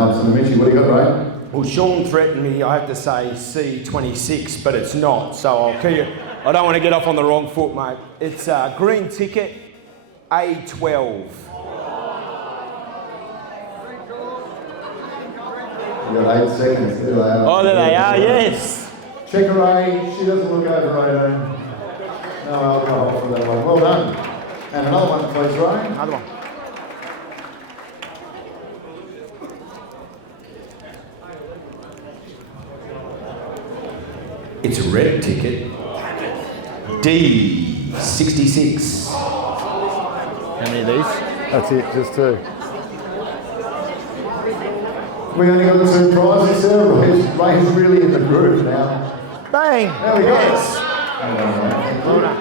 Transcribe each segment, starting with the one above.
helps in the Mitchie. What do you got, Ray? Well, Sean threatened me, I have to say C26, but it's not, so I'll keep it. I don't want to get off on the wrong foot, mate. It's a green ticket, A12. You've got 8 seconds. There they are. Oh, there they are, yes. Check her, Ray. She doesn't look over, Ray. No alcohol for that one. Well done. And another one, please, Ray. Another one. It's a red ticket. D66. How many of these? That's it, just 2. We only got 2 prizes there. Ray's really in the groove now. Bang! There we go. Yes. Well done.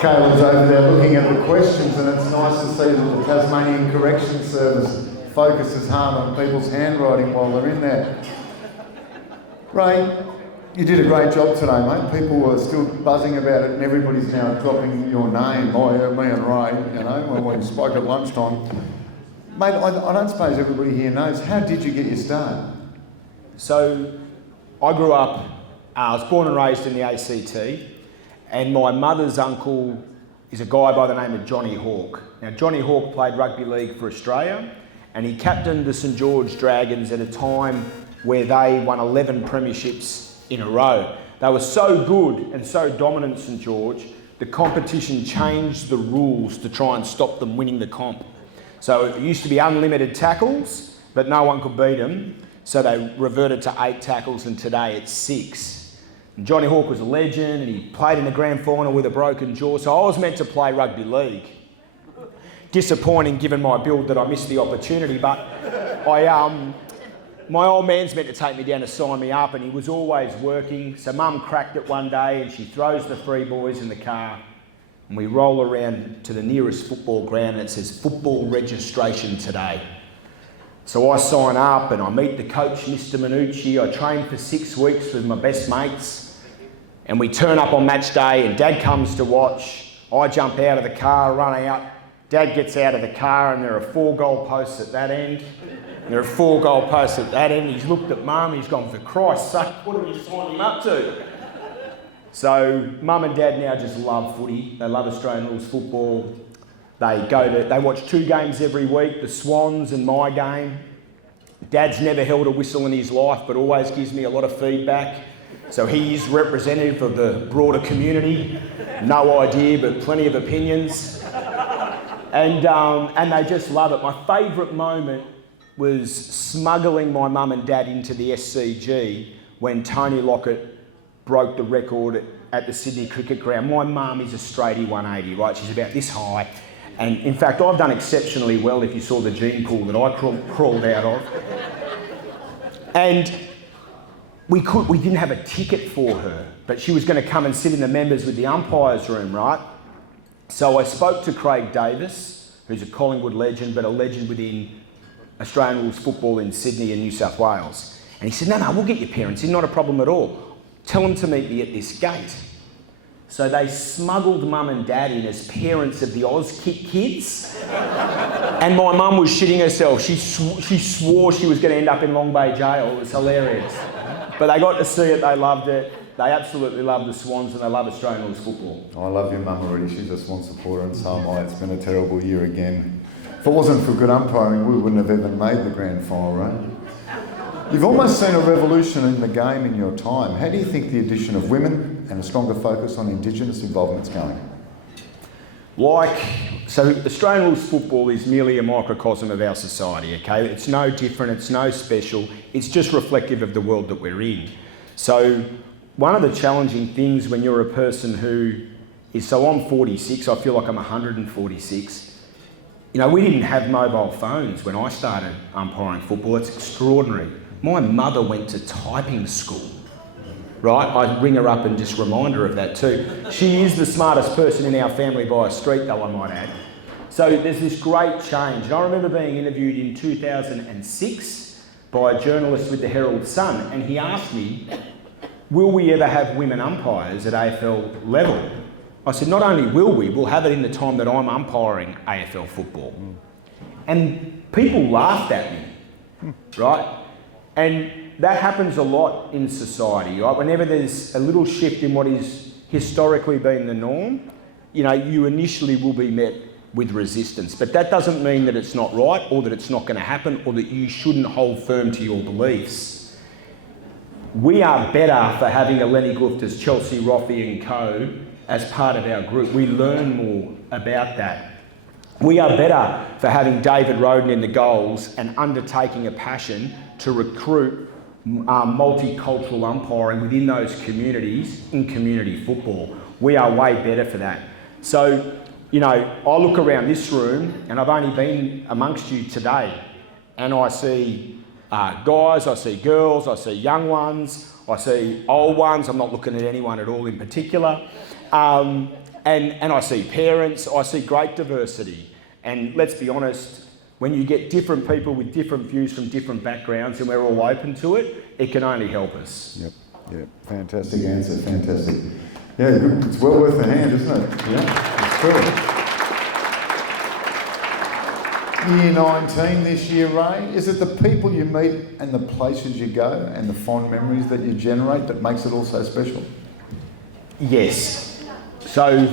Caleb's over there looking at the questions, and it's nice to see that the Tasmanian Correction Service focuses hard on people's handwriting while they're in there. Ray, you did a great job today, mate. People are still buzzing about it, and everybody's now dropping your name, me and Ray, you know, when we spoke at lunchtime. Mate, I don't suppose everybody here knows, how did you get your start? So, I grew up, I was born and raised in the ACT, and my mother's uncle is a guy by the name of Johnny Hawke. Now, Johnny Hawke played rugby league for Australia, and he captained the St George Dragons at a time where they won 11 premierships in a row. They were so good and so dominant, St George, the competition changed the rules to try and stop them winning the comp. So it used to be unlimited tackles, but no one could beat them. So they reverted to 8 tackles, and today it's 6. And Johnny Hawke was a legend, and he played in the grand final with a broken jaw. So I was meant to play rugby league. Disappointing given my build that I missed the opportunity, but my old man's meant to take me down to sign me up, and he was always working. So Mum cracked it one day, and she throws the 3 boys in the car, and we roll around to the nearest football ground, and it says football registration today. So I sign up and I meet the coach, Mr. Minucci. I train for 6 weeks with my best mates, and we turn up on match day, and Dad comes to watch. I jump out of the car, run out. Dad gets out of the car, and there are 4 goal posts at that end. And there are 4 goal posts at that end. He's looked at Mum, he's gone, for Christ's sake, what are we signing him up to? So Mum and Dad now just love footy. They love Australian rules football. They watch 2 games every week, the Swans and my game. Dad's never held a whistle in his life, but always gives me a lot of feedback. So he is representative of the broader community. No idea, but plenty of opinions. And they just love it. My favourite moment was smuggling my mum and dad into the SCG when Tony Lockett broke the record at the Sydney Cricket Ground. My mum is a straighty 180, right? She's about this high. And in fact, I've done exceptionally well if you saw the gene pool that I crawled out of. And we didn't have a ticket for her, but she was going to come and sit in the members with the umpires room, right? So I spoke to Craig Davis, who's a Collingwood legend, but a legend within Australian rules football in Sydney and New South Wales. And he said, no, we'll get your parents in, not a problem at all. Tell them to meet me at this gate. So they smuggled Mum and Dad in as parents of the Auskick kids. And my mum was shitting herself. She swore she was going to end up in Long Bay Jail. It was hilarious. But they got to see it, they loved it. They absolutely love the Swans, and they love Australian rules football. I love your mum already. She's a Swan supporter, and so am I. It's been a terrible year again. If it wasn't for good umpiring, we wouldn't have even made the grand final, right? You've almost seen a revolution in the game in your time. How do you think the addition of women and a stronger focus on Indigenous involvement is going? So Australian rules football is merely a microcosm of our society, okay? It's no different, it's no special, it's just reflective of the world that we're in. So one of the challenging things when you're a person who is, so I'm 46, I feel like I'm 146. You know, we didn't have mobile phones when I started umpiring football. It's extraordinary. My mother went to typing school, right? I ring her up and just remind her of that too. She is the smartest person in our family by a street though, I might add. So there's this great change. And I remember being interviewed in 2006 by a journalist with the Herald Sun, and he asked me, will we ever have women umpires at AFL level? I said, not only will we, we'll have it in the time that I'm umpiring AFL football. And people laughed at me, right? And that happens a lot in society, right? Whenever there's a little shift in what is historically been the norm, you know, you initially will be met with resistance. But that doesn't mean that it's not right or that it's not going to happen or that you shouldn't hold firm to your beliefs. We are better for having a Lenny Gupta's, Chelsea Roffey and co as part of our group. We learn more about that. We are better for having David Roden in the goals and undertaking a passion to recruit multicultural umpiring within those communities in community football. We are way better for that. So, you know, I look around this room and I've only been amongst you today and I see guys, I see girls, I see young ones, I see old ones. I'm not looking at anyone at all in particular. And I see parents, I see great diversity. And let's be honest, when you get different people with different views from different backgrounds and we're all open to it, it can only help us. Yep. Fantastic answer, fantastic. Yeah, good. It's well worth a hand, isn't it? Yeah, it's cool. Year 19 this year, Ray. Is it the people you meet and the places you go and the fond memories that you generate that makes it all so special? Yes. So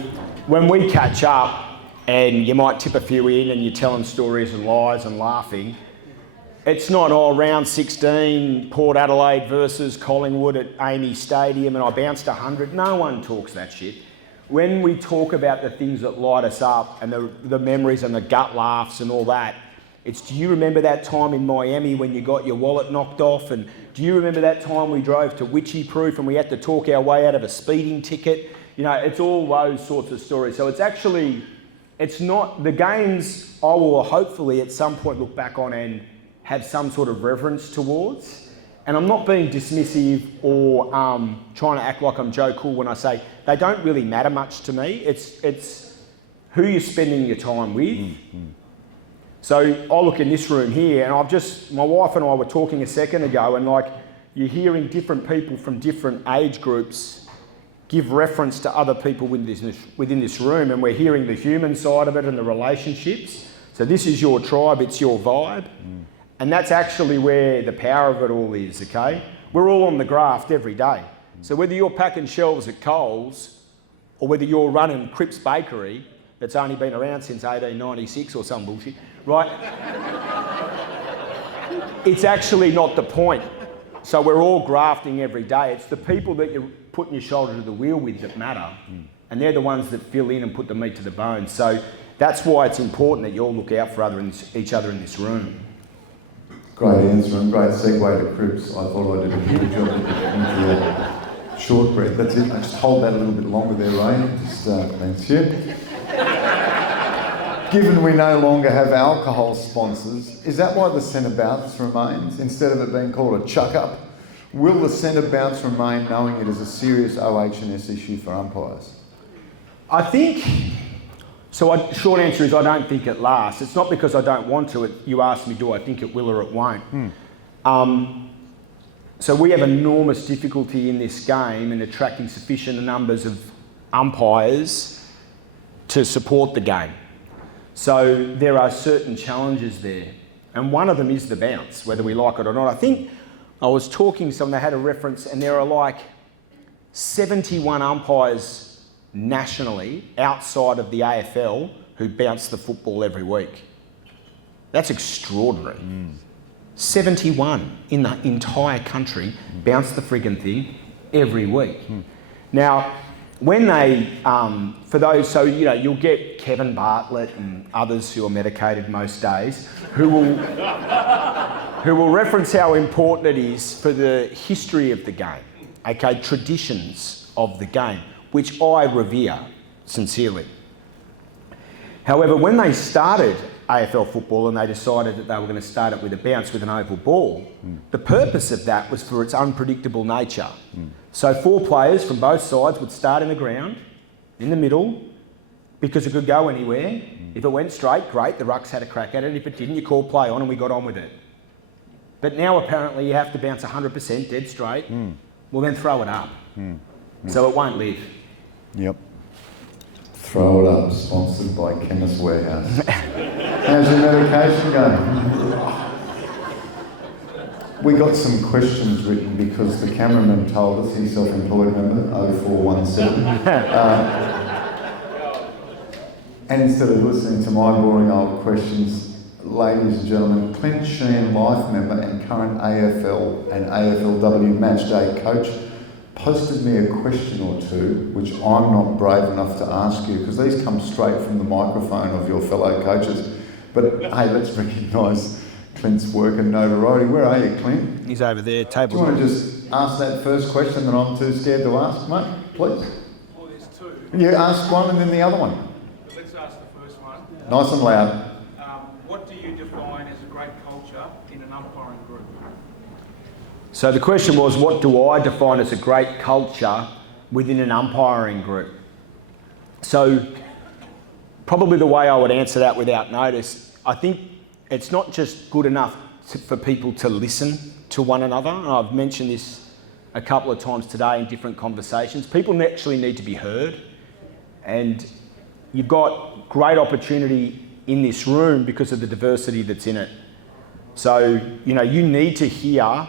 when we catch up, and you might tip a few in and you're telling stories and lies and laughing, it's not, round 16, Port Adelaide versus Collingwood at Amy Stadium and I bounced 100. No one talks that shit. When we talk about the things that light us up and the memories and the gut laughs and all that, it's, do you remember that time in Miami when you got your wallet knocked off? And do you remember that time we drove to Witchy Proof and we had to talk our way out of a speeding ticket? You know, it's all those sorts of stories. So it's actually... It's not, the games I will hopefully at some point look back on and have some sort of reverence towards. And I'm not being dismissive or trying to act like I'm Joe Cool when I say they don't really matter much to me. It's who you're spending your time with. So I look in this room here and my wife and I were talking a second ago and like you're hearing different people from different age groups give reference to other people within this room and we're hearing the human side of it and the relationships. So this is your tribe, it's your vibe. And that's actually where the power of it all is, okay? We're all on the graft every day. So whether you're packing shelves at Coles or whether you're running Cripps Bakery, that's only been around since 1896 or some bullshit, right? It's actually not the point. So we're all grafting every day. It's the people that you're putting your shoulder to the wheel with that matter. And they're the ones that fill in and put the meat to the bone. So that's why it's important that you all look out for each other in this room. Great answer and great segue to Cripps. I thought I did a good job with the shortbread. That's it. I just hold that a little bit longer there, Ray. Just, thanks you. Given we no longer have alcohol sponsors, is that why the centre bounce remains? Instead of it being called a chuck-up, will the centre bounce remain knowing it is a serious OH&S issue for umpires? I think, short answer is I don't think it lasts. It's not because I don't want to. You asked me, do I think it will or it won't? So we have enormous difficulty in this game in attracting sufficient numbers of umpires to support the game. So there are certain challenges there. And one of them is the bounce, whether we like it or not. I think I was talking to someone, they had a reference, and there are like 71 umpires nationally outside of the AFL who bounce the football every week. That's extraordinary. 71 in the entire country bounce the friggin' thing every week. Now, when they, for those, so you know, you'll get Kevin Bartlett and others who are medicated most days, who will reference how important it is for the history of the game, okay, traditions of the game, which I revere sincerely. However, when they started AFL football and they decided that they were going to start it with a bounce with an oval ball, the purpose of that was for its unpredictable nature. So 4 players from both sides would start in the ground, in the middle, because it could go anywhere. If it went straight, great, the rucks had a crack at it. If it didn't, you called play on and we got on with it. But now apparently you have to bounce 100% dead straight well then throw it up. So it won't live. Yep. Throw it up, sponsored by Chemist Warehouse. How's your medication going? We got some questions written because the cameraman told us, he's self-employed member, 0417. And instead of listening to my boring old questions, ladies and gentlemen, Clint Sheen, life member and current AFL and AFLW matchday coach, posted me a question or two, which I'm not brave enough to ask you, because these come straight from the microphone of your fellow coaches. But hey, let's recognise Clint's work and notoriety. Where are you, Clint? He's over there, table. Do you want to just ask that first question that I'm too scared to ask, mate? Please. Well, there's two. You ask one and then the other one. But let's ask the first one. Nice and loud. What do you define as a great culture in an umpiring group? So the question was, what do I define as a great culture within an umpiring group? So probably the way I would answer that without notice, I think it's not just good enough for people to listen to one another. And I've mentioned this a couple of times today in different conversations. People actually need to be heard. And you've got great opportunity in this room because of the diversity that's in it. So, you need to hear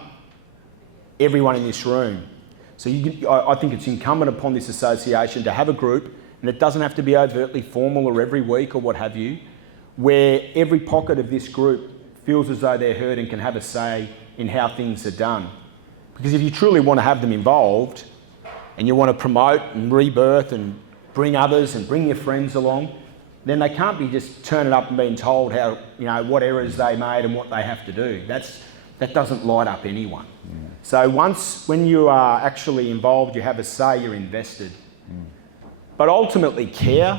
everyone in this room. So I think it's incumbent upon this association to have a group, and it doesn't have to be overtly formal or every week or what have you, where every pocket of this group feels as though they're heard and can have a say in how things are done. Because if you truly want to have them involved, and you want to promote and rebirth and bring others and bring your friends along, then they can't be just turning up and being told how, what errors they made and what they have to do. That doesn't light up anyone. So when you are actually involved, you have a say, you're invested. But ultimately care.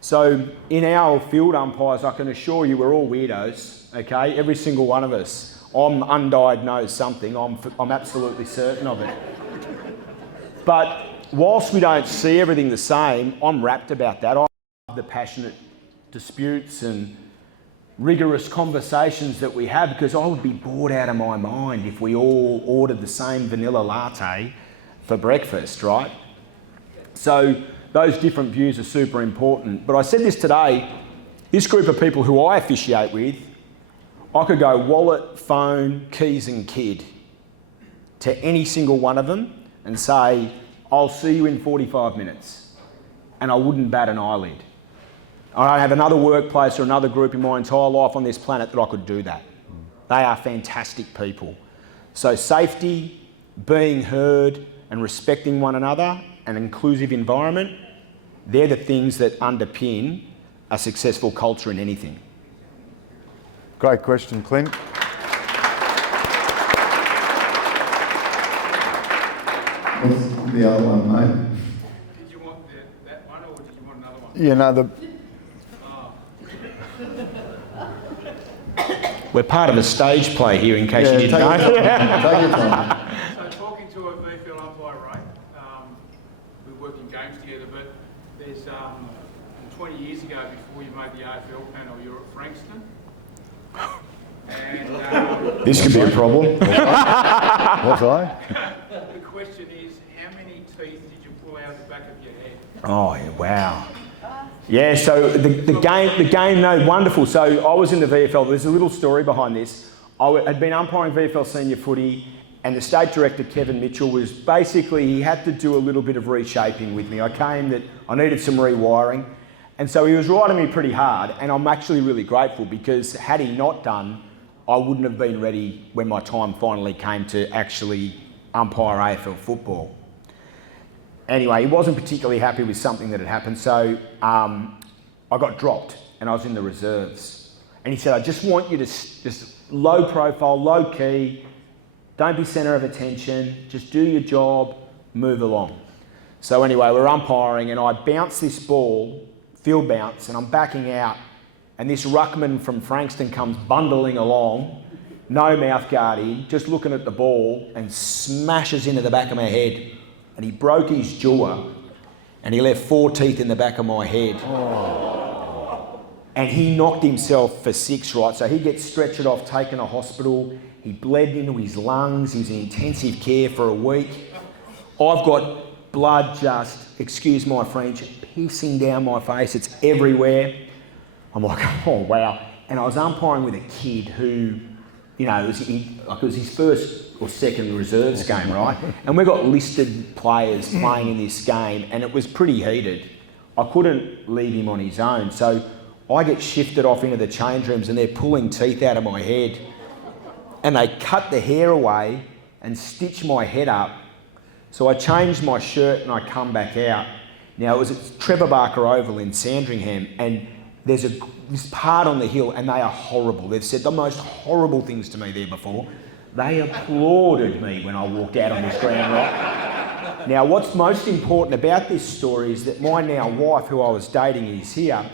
So in our field umpires, I can assure you we're all weirdos, okay? Every single one of us. I'm undiagnosed something, I'm absolutely certain of it. But whilst we don't see everything the same, I'm rapt about that. I love the passionate disputes and rigorous conversations that we have, because I would be bored out of my mind if we all ordered the same vanilla latte for breakfast, right? So those different views are super important. But I said this today, this group of people who I officiate with, I could go wallet, phone, keys and kid to any single one of them and say, I'll see you in 45 minutes. And I wouldn't bat an eyelid. I don't have another workplace or another group in my entire life on this planet that I could do that. They are fantastic people. So safety, being heard and respecting one another, an inclusive environment, they're the things that underpin a successful culture in anything. Great question, Clint. What's the other one, mate? Did you want that one or did you want another one? Yeah, We're part of a stage play here, in case you didn't know. Take your time. So talking to a VFL umpire, Ray, we work in games together, but there's 20 years ago before you made the AFL panel, you were at Frankston. And This could be a problem. Was I? the question is, how many teeth did you pull out the back of your head? Oh, yeah, wow. Yeah, so the game, no, wonderful. So I was in the VFL. There's a little story behind this. I had been umpiring VFL senior footy, and the state director, Kevin Mitchell, was basically, he had to do a little bit of reshaping with me. I came that I needed some rewiring. And so he was riding me pretty hard, and I'm actually really grateful, because had he not done, I wouldn't have been ready when my time finally came to actually umpire AFL football. Anyway, he wasn't particularly happy with something that had happened, so I got dropped and I was in the reserves. And he said, I just want you to just low profile, low key, don't be centre of attention, just do your job, move along. So anyway, we're umpiring and I bounce this ball, field bounce, and I'm backing out, and this ruckman from Frankston comes bundling along, no mouth guard in, just looking at the ball, and smashes into the back of my head. And he broke his jaw, and he left 4 teeth in the back of my head. Oh. And he knocked himself for 6, right? So he gets stretchered off, taken to hospital. He bled into his lungs. He was in intensive care for a week. I've got blood just, excuse my French, pissing down my face. It's everywhere. I'm like, oh, wow. And I was umpiring with a kid who, you know, it was his first or second reserves game, right? And we got listed players playing in this game, and it was pretty heated. I couldn't leave him on his own. So I get shifted off into the change rooms, and they're pulling teeth out of my head. And they cut the hair away and stitch my head up. So I changed my shirt and I come back out. Now, it was at Trevor Barker Oval in Sandringham, and there's this part on the hill, and they are horrible. They've said the most horrible things to me there before. They applauded me when I walked out on this ground, right? Now, what's most important about this story is that my now wife, who I was dating, is here.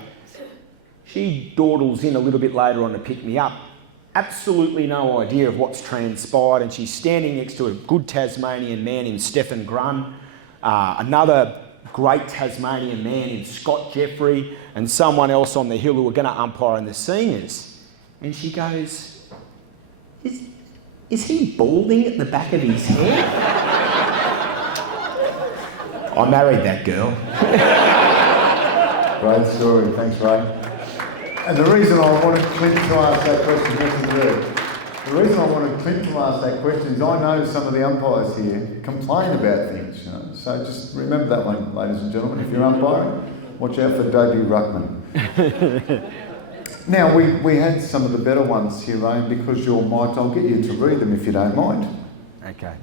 She dawdles in a little bit later on to pick me up. Absolutely no idea of what's transpired, and she's standing next to a good Tasmanian man in Stephen Grun, another great Tasmanian man in Scott Jeffrey, and someone else on the hill who were going to umpire in the seniors. And she goes, is he balding at the back of his head? I married that girl. Great story, thanks, Ray. And the reason I wanted Clint to ask that question, the reason I wanted Clint to ask that question is I know some of the umpires here complain about things, you know. So just remember that one, ladies and gentlemen. If you're umpiring, watch out for Dobie Ruckman. Now, we had some of the better ones here, Ray, because you're mic'd, I'll get you to read them if you don't mind. Okay.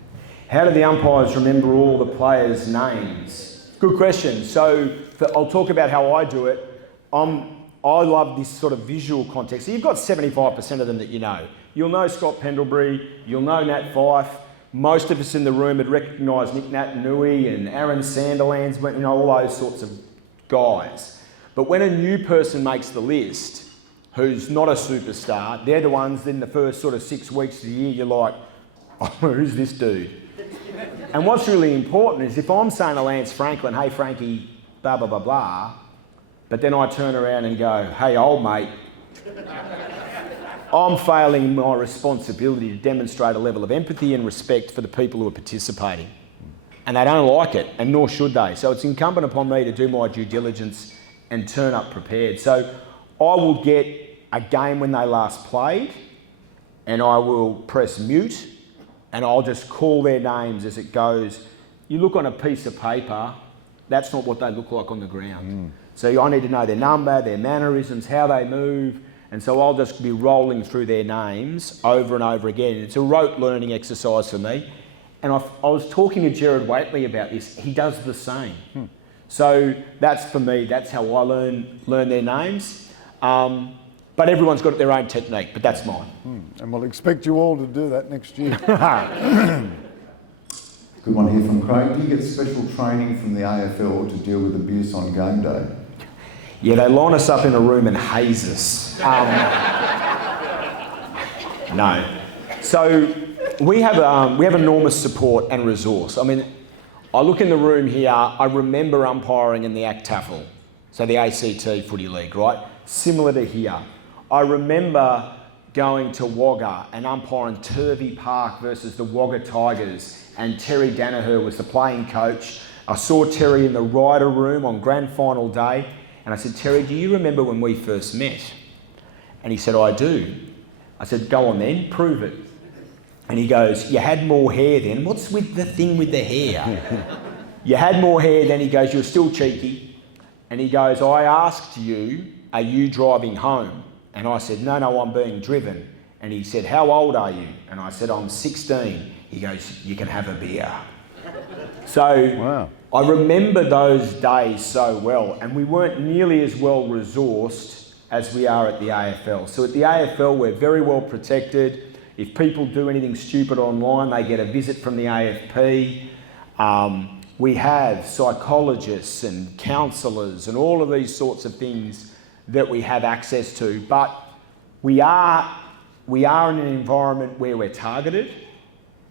How do the umpires remember all the players' names? Good question. So I'll talk about how I do it. I love this sort of visual context. So you've got 75% of them that you know. You'll know Scott Pendlebury, you'll know Nat Fyfe. Most of us in the room would recognise Nick Natanui and Aaron Sanderlands, you know, all those sorts of guys. But when a new person makes the list, who's not a superstar, they're the ones in the first sort of 6 weeks of the year, you're like, oh, who's this dude? And what's really important is if I'm saying to Lance Franklin, hey Frankie, blah, blah, blah, blah, but then I turn around and go, hey, old mate, I'm failing my responsibility to demonstrate a level of empathy and respect for the people who are participating. And they don't like it, and nor should they. So it's incumbent upon me to do my due diligence and turn up prepared. So I will get a game when they last played, and I will press mute, and I'll just call their names as it goes. You look on a piece of paper, that's not what they look like on the ground. So I need to know their number, their mannerisms, how they move, and so I'll just be rolling through their names over and over again. It's a rote learning exercise for me. And I was talking to Gerard Waitley about this. He does the same. So that's for me, that's how I learn their names. But everyone's got their own technique, but that's mine. And we'll expect you all to do that next year. Good one here from Craig. Do you get special training from the AFL to deal with abuse on game day? Yeah, they line us up in a room and haze us. No. So we have enormous support and resource. I mean, I look in the room here, I remember umpiring in the ACTAFL, so the ACT Footy League, right? Similar to here. I remember going to Wagga and umpiring Turvey Park versus the Wagga Tigers, and Terry Danaher was the playing coach. I saw Terry in the rider room on grand final day, and I said, Terry, do you remember when we first met? And he said, I do. I said, go on then, prove it. And he goes, you had more hair then. What's with the thing with the hair? You had more hair then. He goes, you're still cheeky. And he goes, I asked you, are you driving home? And I said, no, I'm being driven. And he said, how old are you? And I said, I'm 16. He goes, you can have a beer. So wow. I remember those days so well, and we weren't nearly as well resourced as we are at the AFL. So at the AFL, we're very well protected. If people do anything stupid online, they get a visit from the AFP. We have psychologists and counsellors and all of these sorts of things that we have access to, but we are in an environment where we're targeted.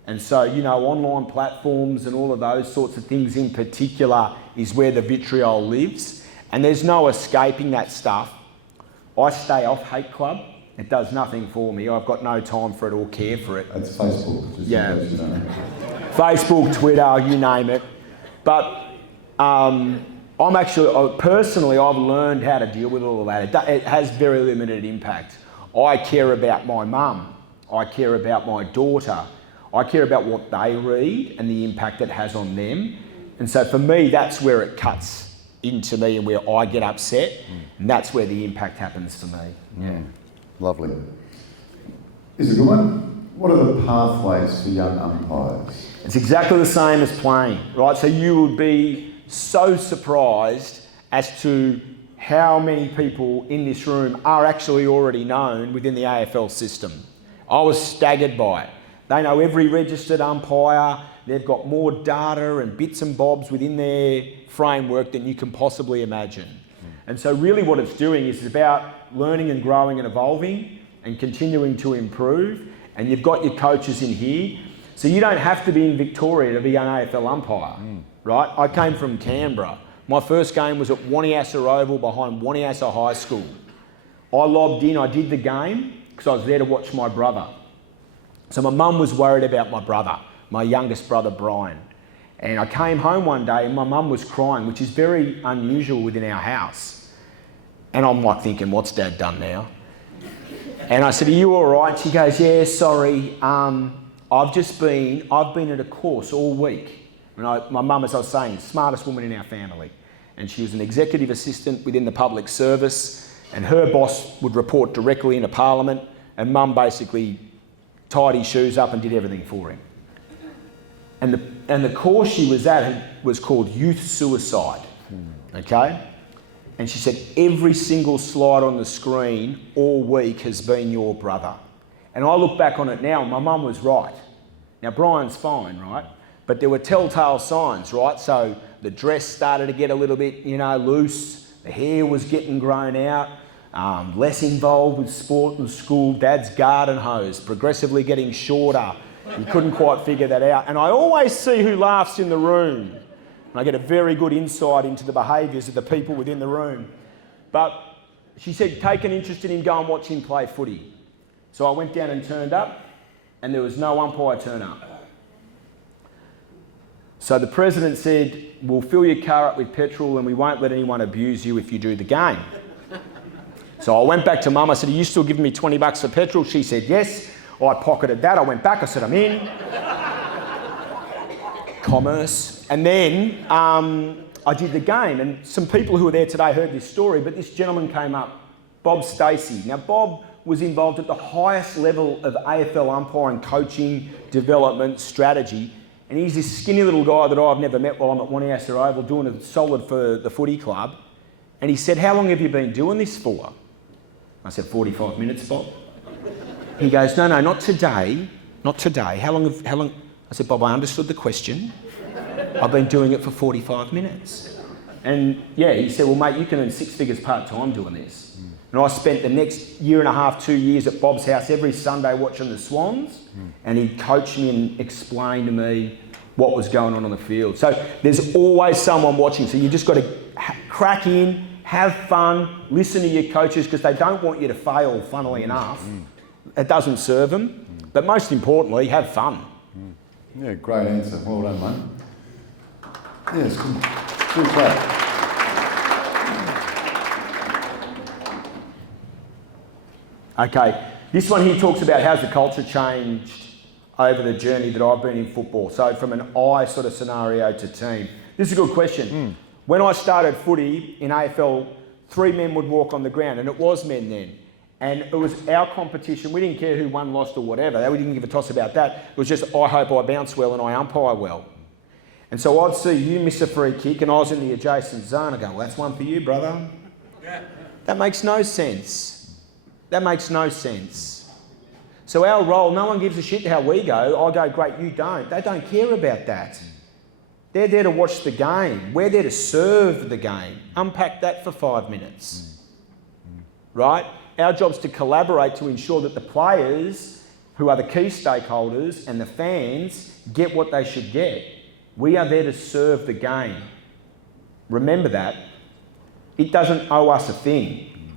And so, you know, online platforms and all of those sorts of things in particular is where the vitriol lives. And there's no escaping that stuff. I stay off Hate Club. It does nothing for me. I've got no time for it or care for it. That's Facebook. Just Yeah. in case you don't know. Facebook, Twitter, you name it. But I'm actually, personally, I've learned how to deal with all of that. It has very limited impact. I care about my mum. I care about my daughter. I care about what they read and the impact it has on them. And so for me, that's where it cuts into me and where I get upset. And that's where the impact happens for me. Yeah. Lovely. Is a good one. What are the pathways for young umpires? It's exactly the same as playing, right? So you would be so surprised as to how many people in this room are actually already known within the AFL system. I was staggered by it. They know every registered umpire. They've got more data and bits and bobs within their framework than you can possibly imagine. And so really what it's doing is about learning and growing and evolving and continuing to improve. And you've got your coaches in here. So you don't have to be in Victoria to be an AFL umpire, right? I came from Canberra. My first game was at Waniassa Oval behind Waniassa High School. I logged in, I did the game because I was there to watch my brother. So my mum was worried about my brother, my youngest brother, Brian. And I came home one day and my mum was crying, which is very unusual within our house. And I'm like thinking, what's Dad done now? And I said, are you all right? She goes, yeah, sorry. I've been at a course all week. And my mum, as I was saying, smartest woman in our family. And she was an executive assistant within the public service. And her boss would report directly into Parliament. And Mum basically tied his shoes up and did everything for him. And the course she was at was called Youth Suicide. Okay? And she said, every single slide on the screen all week has been your brother. And I look back on it now, and my mum was right. Now, Brian's fine, right? But there were telltale signs, right? So the dress started to get a little bit, loose. The hair was getting grown out. Less involved with sport and school. Dad's garden hose progressively getting shorter. You couldn't quite figure that out. And I always see who laughs in the room. And I get a very good insight into the behaviours of the people within the room. But she said, take an interest in him, go and watch him play footy. So I went down and turned up, and there was no umpire turn up. So the president said, we'll fill your car up with petrol and we won't let anyone abuse you if you do the game. So I went back to Mum, I said, are you still giving me $20 for petrol? She said, yes. I pocketed that, I went back, I said, I'm in. Commerce. And then I did the game, and some people who were there today heard this story, but this gentleman came up, Bob Stacey. Now, Bob was involved at the highest level of AFL umpiring, coaching, development, strategy, and he's this skinny little guy that I've never met while I'm at Waniassa Oval doing a solid for the footy club. And he said, how long have you been doing this for? I said, 45 minutes, Bob. He goes, no, not today, not today. How long? I said, Bob, I understood the question. I've been doing it for 45 minutes. And yeah, he said, well, mate, you can earn 6 figures part-time doing this. And I spent the next year and a half, 2 years at Bob's house every Sunday watching the Swans, and he'd coach me and explain to me what was going on the field. So there's always someone watching, so you just got to crack in, have fun, listen to your coaches, because they don't want you to fail, funnily enough. It doesn't serve them. But most importantly, have fun. Yeah, great answer. Well done, mate. Yes, good play. Okay, this one here talks about how's the culture changed over the journey that I've been in football. So from an I sort of scenario to team. This is a good question. When I started footy in AFL, 3 men would walk on the ground, and it was men then. And it was our competition. We didn't care who won, lost or whatever. We didn't give a toss about that. It was just, I hope I bounce well and I umpire well. And so I'd see you miss a free kick and I was in the adjacent zone. I go, well, that's one for you, brother. That makes no sense. That makes no sense. So our role, no one gives a shit how we go. I go, great, you don't. They don't care about that. They're there to watch the game. We're there to serve the game. Unpack that for 5 minutes. Right? Our job's to collaborate to ensure that the players, who are the key stakeholders, and the fans get what they should get. We are there to serve the game. Remember that. It doesn't owe us a thing.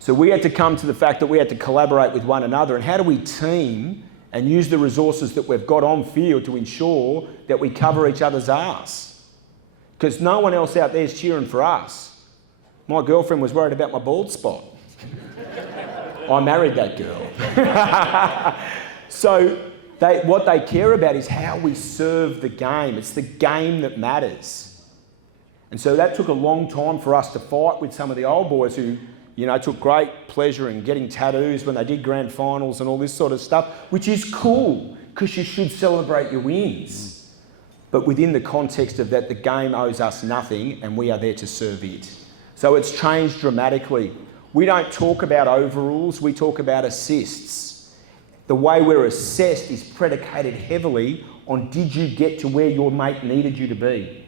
So we had to come to the fact that we had to collaborate with one another, and how do we team and use the resources that we've got on field to ensure that we cover each other's arse? Because no one else out there is cheering for us. My girlfriend was worried about my bald spot. I married that girl. So what they care about is how we serve the game. It's the game that matters. And so that took a long time for us to fight with some of the old boys who, you know, took great pleasure in getting tattoos when they did grand finals and all this sort of stuff, which is cool, because you should celebrate your wins. But within the context of that, the game owes us nothing and we are there to serve it. So it's changed dramatically. We don't talk about overrules, we talk about assists. The way we're assessed is predicated heavily on, did you get to where your mate needed you to be?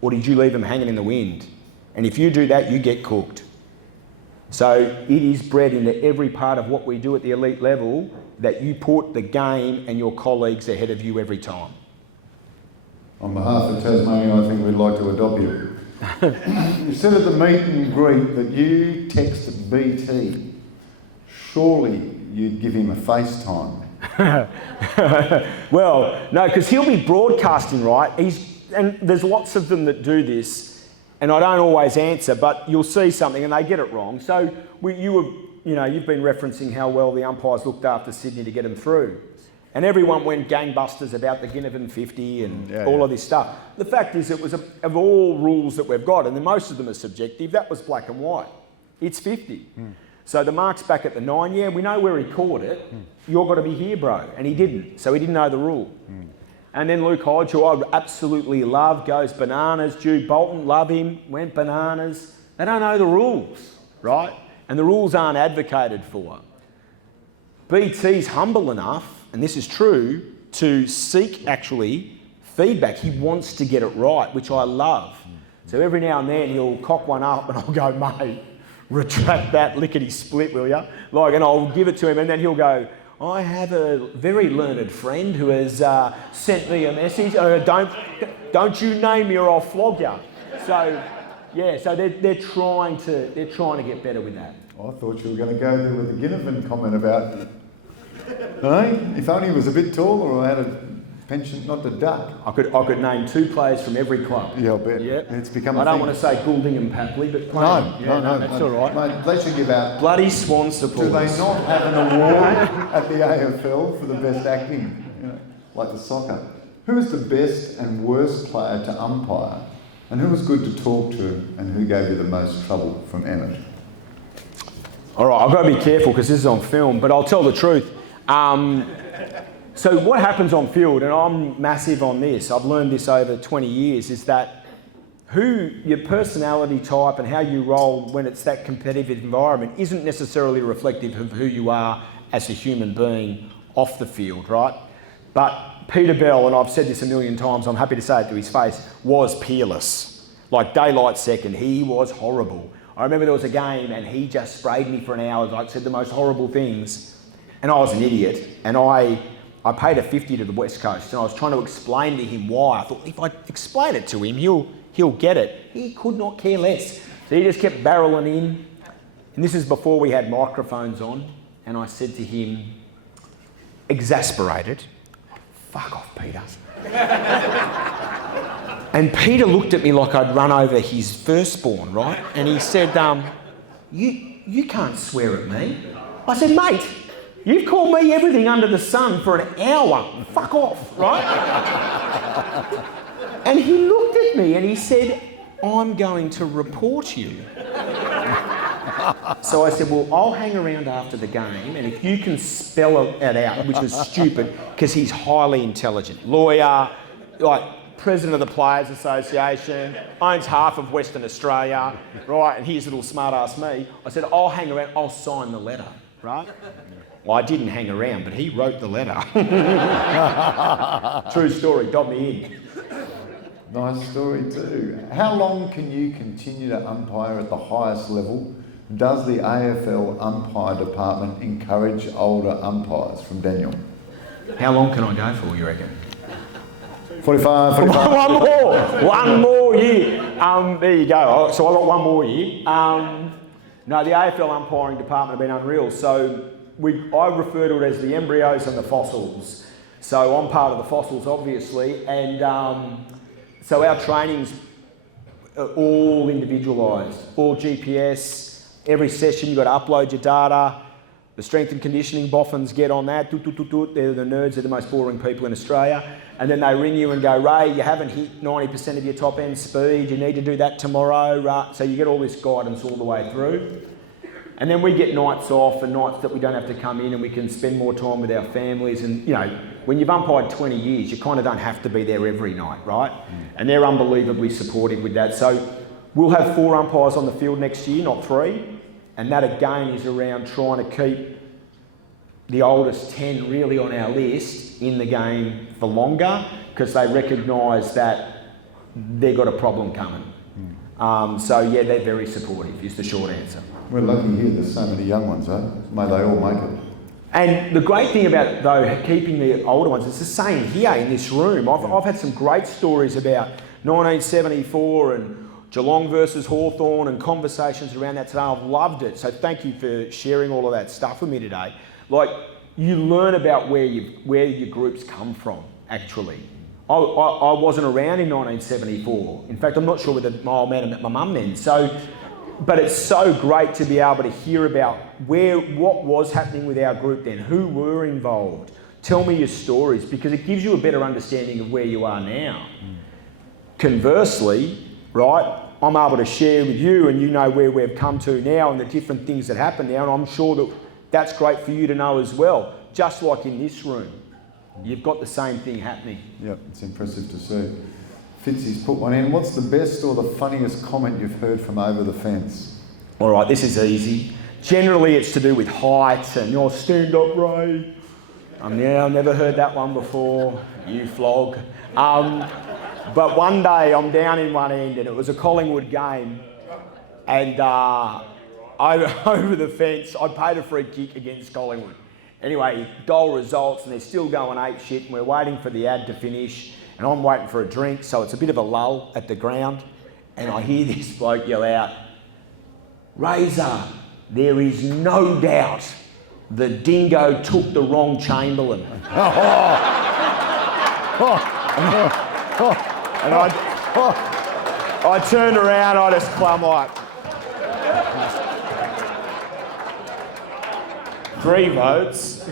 Or did you leave them hanging in the wind? And if you do that, you get cooked. So it is bred into every part of what we do at the elite level that you put the game and your colleagues ahead of you every time. On behalf of Tasmania, I think we'd like to adopt you. You said at the meet and greet that you texted BT. Surely you'd give him a FaceTime. Well, no, because he'll be broadcasting, right? And there's lots of them that do this, and I don't always answer, but you'll see something and they get it wrong. So you've been referencing how well the umpires looked after Sydney to get them through. And everyone went gangbusters about the Ginnivan 50 and all of this stuff. The fact is, it was of all rules that we've got, and then most of them are subjective, that was black and white. It's 50. So the mark's back at the 9. Yeah, we know where he caught it. You've got to be here, bro. And he didn't. So he didn't know the rule. And then Luke Hodge, who I absolutely love, goes bananas. Jude Bolton, love him, went bananas. They don't know the rules, right? And the rules aren't advocated for. BT's humble enough, and this is true, to seek actually feedback. He wants to get it right, which I love. So every now and then he'll cock one up and I'll go, mate, retract that lickety split, will ya? And I'll give it to him and then he'll go, I have a very learned friend who has sent me a message. Don't you name me or I'll flog you. So yeah, so they're trying to get better with that. I thought you were going to go there with the Ginnivan comment about, hey, if only he was a bit taller or had a penchant not to duck. I could name 2 players from every club. Yeah, I'll bet. Yep. It's become I don't want to say Goulding and Papley, but no, that's all right. Mate, they should give out. Bloody Swan supporters. Do they not have an award at the AFL for the best acting, like the soccer? Who is the best and worst player to umpire, and who was good to talk to, and who gave you the most trouble from Emmett? All right, I've got to be careful because this is on film, but I'll tell the truth. So what happens on field, and I'm massive on this, I've learned this over 20 years, is that your personality type and how you roll when it's that competitive environment isn't necessarily reflective of who you are as a human being off the field, right? But Peter Bell, and I've said this a million times, I'm happy to say it to his face, was peerless. Like daylight second, he was horrible. I remember there was a game and he just sprayed me for an hour, like said the most horrible things. And I was an idiot. And I paid a 50 to the West Coast and I was trying to explain to him why. I thought if I explain it to him, he'll get it. He could not care less. So he just kept barreling in. And this is before we had microphones on. And I said to him, exasperated, fuck off, Peter. And Peter looked at me like I'd run over his firstborn, right? And he said, you can't swear at me. I said, mate, you've called me everything under the sun for an hour. Fuck off, right? And he looked at me and he said, I'm going to report you. So I said, well, I'll hang around after the game and if you can spell it out, which was stupid because he's highly intelligent. Lawyer, president of the Players Association, owns half of Western Australia, right? And here's little smart-ass me. I said, I'll hang around, I'll sign the letter, right? Well, I didn't hang around, but he wrote the letter. True story, got me in. Nice story too. How long can you continue to umpire at the highest level? Does the AFL Umpire Department encourage older umpires? From Daniel. How long can I go for, you reckon? 45. One more year. There you go. So I got one more year. No, the AFL umpiring department have been unreal. So I refer to it as the embryos and the fossils. So I'm part of the fossils, obviously, and so our training's all individualised, all GPS. Every session you've got to upload your data. The strength and conditioning boffins get on that. They're the nerds, they're the most boring people in Australia. And then they ring you and go, Ray, you haven't hit 90% of your top end speed, you need to do that tomorrow. So you get all this guidance all the way through. And then we get nights off and nights that we don't have to come in and we can spend more time with our families. And you know, when you've umpired 20 years, you kind of don't have to be there every night, right? And they're unbelievably supportive with that. So we'll have 4 umpires on the field next year, not 3. And that again is around trying to keep the oldest 10 really on our list in the game for longer, because they recognise that they've got a problem coming. So yeah, they're very supportive is the short answer. We're lucky here there's so many young ones, eh? May they all make it. And the great thing about, though, keeping the older ones, it's the same here in this room. I've had some great stories about 1974 and Geelong versus Hawthorn and conversations around that today. I've loved it. So thank you for sharing all of that stuff with me today. Like, you learn about where your groups come from, actually. I wasn't around in 1974. In fact, I'm not sure whether my old man met my mum then. So, but it's so great to be able to hear about what was happening with our group then, who were involved. Tell me your stories, because it gives you a better understanding of where you are now. Conversely, right, I'm able to share with you and you know where we've come to now and the different things that happen now, and I'm sure that that's great for you to know as well. Just like in this room, you've got the same thing happening. Yep, it's impressive to see. Fitzy's put one in. What's the best or the funniest comment you've heard from over the fence? All right, this is easy. Generally, it's to do with height and your stand up, Ray. Yeah, I've never heard that one before. You flog. But one day I'm down in one end and it was a Collingwood game, and over the fence, I paid a free kick against Collingwood. Anyway, goal results and they're still going ape shit and we're waiting for the ad to finish and I'm waiting for a drink, so it's a bit of a lull at the ground, and I hear this bloke yell out, Rayzor, there is no doubt the dingo took the wrong Chamberlain. And I turned around, I just clung like, 3 votes.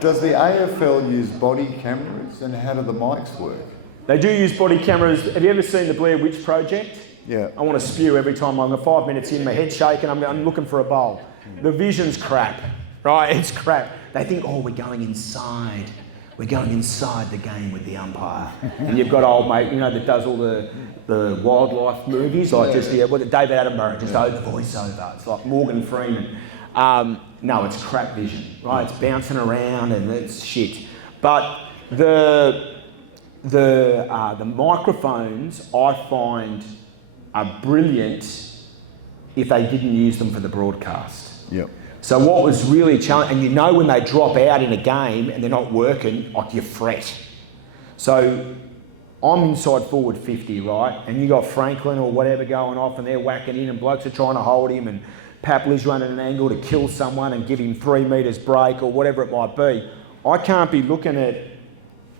Does the AFL use body cameras, and how do the mics work? They do use body cameras. Have you ever seen the Blair Witch Project? Yeah. I want to spew every time I'm 5 minutes in, my head's shaking, I'm looking for a bowl. The vision's crap, right? It's crap. They think, oh, we're going inside. We're going inside the game with the umpire. And you've got old mate, you know, that does all the wildlife movies, like David Attenborough, just over voiceover. It's like Morgan Freeman. No, it's crap vision, right? It's bouncing around and it's shit. But the microphones I find are brilliant if they didn't use them for the broadcast. Yep. So what was really challenging, and you know when they drop out in a game and they're not working, like you fret. So I'm inside forward 50, right? And you got Franklin or whatever going off and they're whacking in and blokes are trying to hold him and Papley's running an angle to kill someone and give him 3 metres break or whatever it might be. I can't be looking at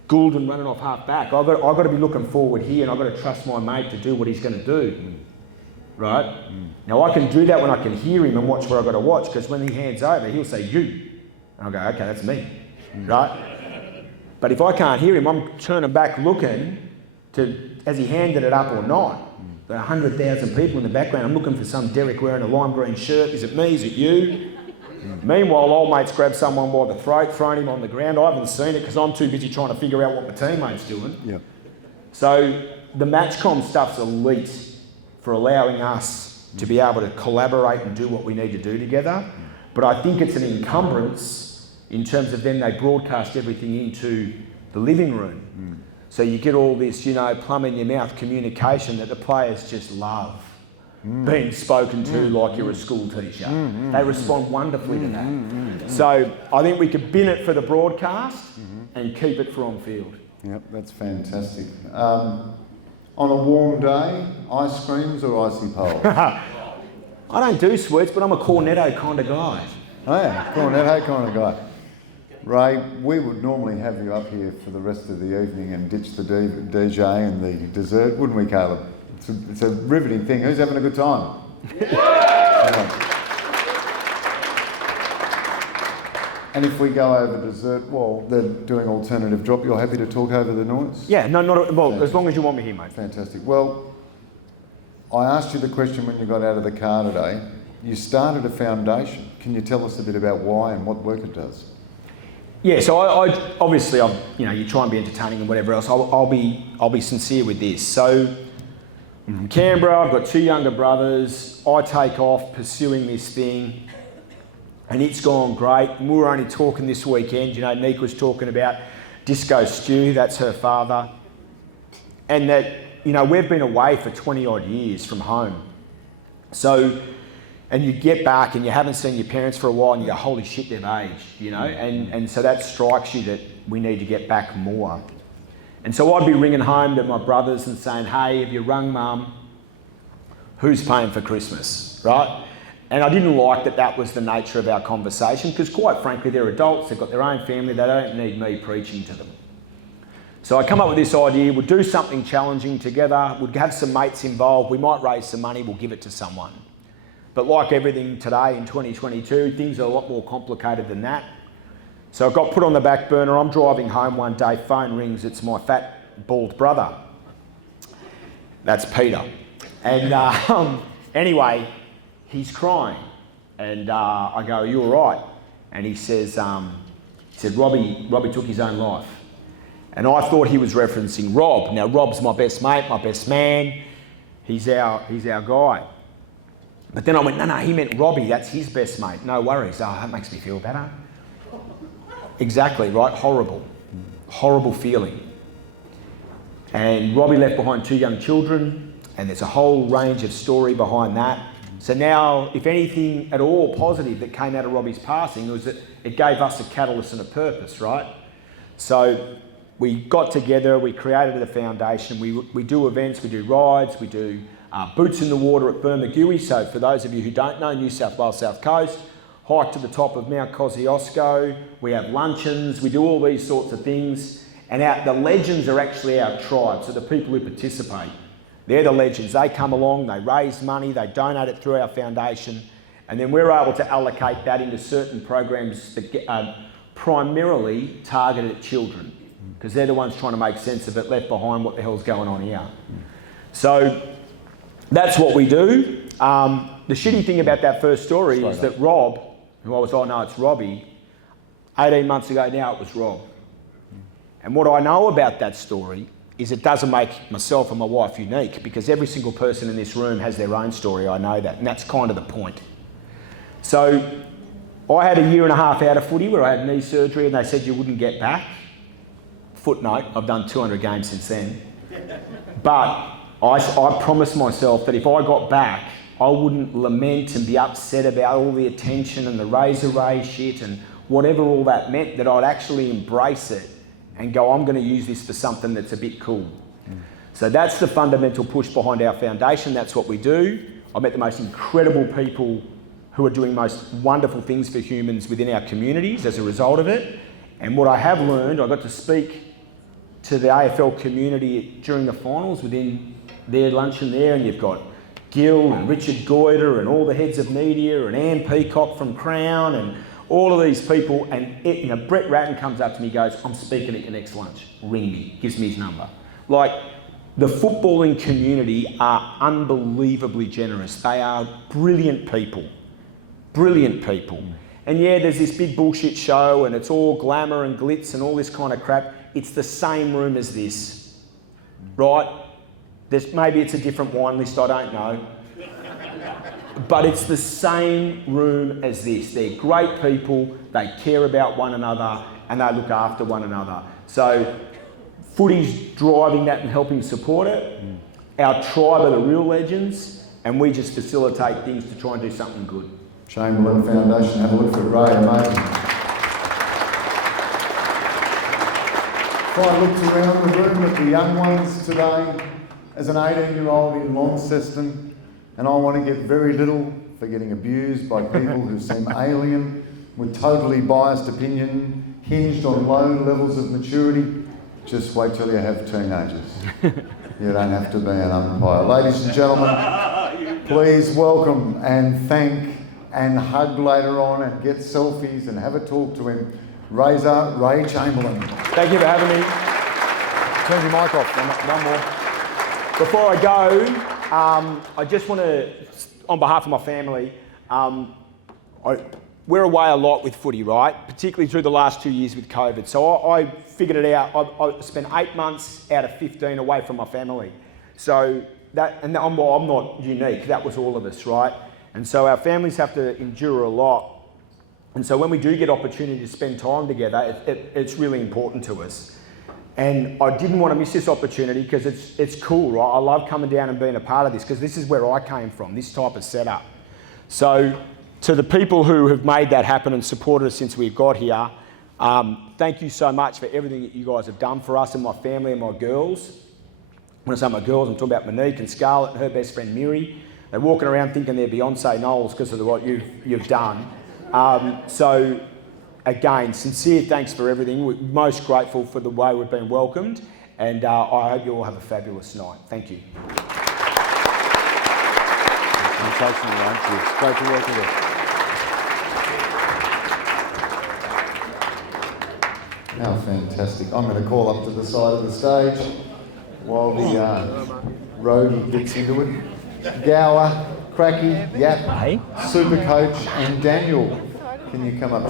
Goulden running off half back. I've got to be looking forward here and I've got to trust my mate to do what he's going to do. Right? Now I can do that when I can hear him and watch where I've got to watch, because when he hands over, he'll say you. And I'll go, okay, that's me. Right? But if I can't hear him, I'm turning back looking to, has he handed it up or not? There are 100,000 people in the background. I'm looking for some Derek wearing a lime green shirt. Is it me? Is it you? Meanwhile, old mate's grabbed someone by the throat, thrown him on the ground. I haven't seen it because I'm too busy trying to figure out what my teammate's doing. Yep. So the matchcom stuff's elite for allowing us to be able to collaborate and do what we need to do together. But I think it's an encumbrance in terms of then they broadcast everything into the living room. So you get all this, you know, plum in your mouth communication that the players just love. Being spoken to like you're a school teacher. They respond wonderfully to that. So I think we could bin it for the broadcast and keep it for on field. Yep, that's fantastic. On a warm day, ice creams or icy poles? I don't do sweets, but I'm a cornetto kind of guy. Oh yeah, cornetto kind of guy. Ray, we would normally have you up here for the rest of the evening and ditch the DJ and the dessert, wouldn't we, Caleb? It's a riveting thing. Who's having a good time? Yeah. And if we go over dessert while they're doing alternative drop, you're happy to talk over the noise? Yeah, well, as long as you want me here, mate. Fantastic. Well, I asked you the question when you got out of the car today. You started a foundation. Can you tell us a bit about why and what work it does? Yeah, so I obviously, you try and be entertaining and whatever else. I'll be sincere with this. So, I'm from Canberra. I've got 2 younger brothers. I take off pursuing this thing, and it's gone great. And we were only talking this weekend. Nick was talking about Disco Stew. That's her father, and that we've been away for 20 odd years from home. So. And you get back and you haven't seen your parents for a while and you go, holy shit, they've aged, and so that strikes you that we need to get back more. And so I'd be ringing home to my brothers and saying, hey, have you rung mum? Who's paying for Christmas, right? And I didn't like that was the nature of our conversation because quite frankly, they're adults, they've got their own family, they don't need me preaching to them. So I come up with this idea, we'll do something challenging together, we'll have some mates involved, we might raise some money, we'll give it to someone. But like everything today in 2022, things are a lot more complicated than that. So I got put on the back burner. I'm driving home one day, phone rings, it's my fat, bald brother. That's Peter. And anyway, he's crying. And I go, are you all right? And he said, Robbie took his own life. And I thought he was referencing Rob. Now, Rob's my best mate, my best man. He's our guy. But then I went, no, he meant Robbie, that's his best mate. No worries. Oh, that makes me feel better. Exactly, right? Horrible feeling. And Robbie left behind 2 young children, and there's a whole range of story behind that. So now, if anything at all positive that came out of Robbie's passing was that it gave us a catalyst and a purpose, right? So we got together, we created a foundation, we do events, we do rides, we do boots in the water at Bermagui. So for those of you who don't know, New South Wales South Coast, hike to the top of Mount Kosciuszko, we have luncheons, we do all these sorts of things, and the legends are actually our tribe, so the people who participate. They're the legends. They come along, they raise money, they donate it through our foundation, and then we're able to allocate that into certain programs that get, primarily targeted at children, because they're the ones trying to make sense of it, left behind, what the hell's going on here. So that's what we do. The shitty thing about that first story is that Rob, who I was, no, it's Robbie, 18 months ago now it was Rob. And what I know about that story is it doesn't make myself and my wife unique, because every single person in this room has their own story, I know that, and that's kind of the point. So I had a 1.5 years out of footy where I had knee surgery and they said you wouldn't get back. Footnote, I've done 200 games since then. But I promised myself that if I got back, I wouldn't lament and be upset about all the attention and the Rayzor Ray shit and whatever all that meant, that I'd actually embrace it and go, I'm going to use this for something that's a bit cool. So that's the fundamental push behind our foundation. That's what we do. I met the most incredible people who are doing most wonderful things for humans within our communities as a result of it. And what I have learned, I got to speak to the AFL community during the finals within their luncheon there, and you've got Gil and Richard Goyder and all the heads of media and Anne Peacock from Crown and all of these people, and Brett Ratton comes up to me and goes, I'm speaking at your next lunch, ring me, gives me his number. Like, the footballing community are unbelievably generous. They are brilliant people. And yeah, there's this big bullshit show and it's all glamour and glitz and all this kind of crap. It's the same room as this, right? Maybe it's a different wine list, I don't know. But it's the same room as this. They're great people, they care about one another, and they look after one another. So footy's driving that and helping support it. Our tribe are the real legends, and we just facilitate things to try and do something good. Chamberlain Foundation, have a look at Ray, amazing. If I looked around the room at the young ones today, as an 18-year-old in Launceston, and I want to get very little for getting abused by people who seem alien, with totally biased opinion, hinged on low levels of maturity. Just wait till you have teenagers. You don't have to be an umpire. Ladies and gentlemen, please welcome and thank and hug later on and get selfies and have a talk to him, Rayzor Ray Chamberlain. Thank you for having me. Turn your mic off. One more. Before I go, I just want to, on behalf of my family, we're away a lot with footy, right? Particularly through the last 2 years with COVID. So I figured it out. I spent 8 months out of 15 away from my family. So I'm not unique. That was all of us, right? And so our families have to endure a lot. And so when we do get opportunity to spend time together, it's really important to us. And I didn't want to miss this opportunity because it's cool, right? I love coming down and being a part of this because this is where I came from, this type of setup. So to the people who have made that happen and supported us since we got here, thank you so much for everything that you guys have done for us and my family and my girls. When I say my girls, I'm talking about Monique and Scarlett and her best friend Miri. They're walking around thinking they're Beyonce Knowles because of what you've done. So again, sincere thanks for everything. We're most grateful for the way we've been welcomed, and I hope you all have a fabulous night. Thank you. It's great to work with you. How fantastic. I'm going to call up to the side of the stage while the roadie gets into it. Gower, Cracky, Yap, Supercoach and Daniel. Can you come up?